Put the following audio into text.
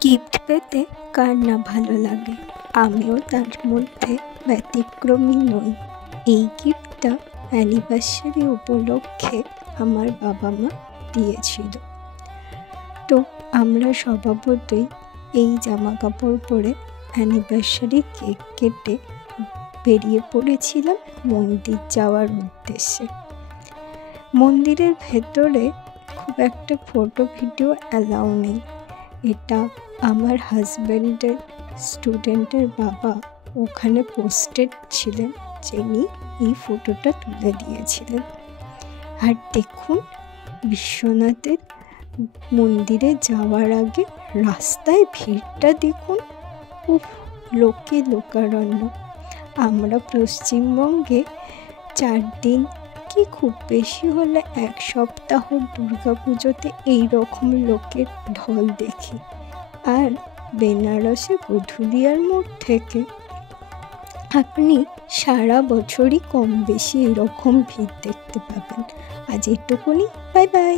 Gift পেতে কার না ভালো লাগে, আমিও তার মধ্যে ব্যতিক্রমী নই। এই গিফটটা অ্যানিভার্সারি উপলক্ষে আমার বাবা মা দিয়েছিল। তো আমরা স্বভাবতই এই জামা কাপড় পরে অ্যানিভার্সারি কেক কেটে বেরিয়ে পড়েছিলাম মন্দির যাওয়ার উদ্দেশ্যে। মন্দিরের ভেতরে খুব একটা ফটো ভিডিও অ্যালাউ নেই। এটা আমার হাজব্যান্ডের স্টুডেন্টের বাবা ওখানে পোস্টেড ছিলেন, যিনি এই ফটোটা তুলে দিয়েছিলেন। আর দেখুন, বিশ্বনাথের মন্দিরে যাওয়ার আগে রাস্তায় ভিড়টা দেখুন, উফ, লোকে লোকারণ্য। আমরা পশ্চিমবঙ্গে 4 দিন কি খুব বেশি হলে 1 সপ্তাহ দুর্গাপুজোতে এইরকম লোকের ঢল দেখি। আর বেনারসে পুরুলিয়ার মোড় থেকে আপনি সারা বছরই কম বেশি এরকম ভিড় দেখতে পাবেন। আজ এটুকুনি, বাই বাই।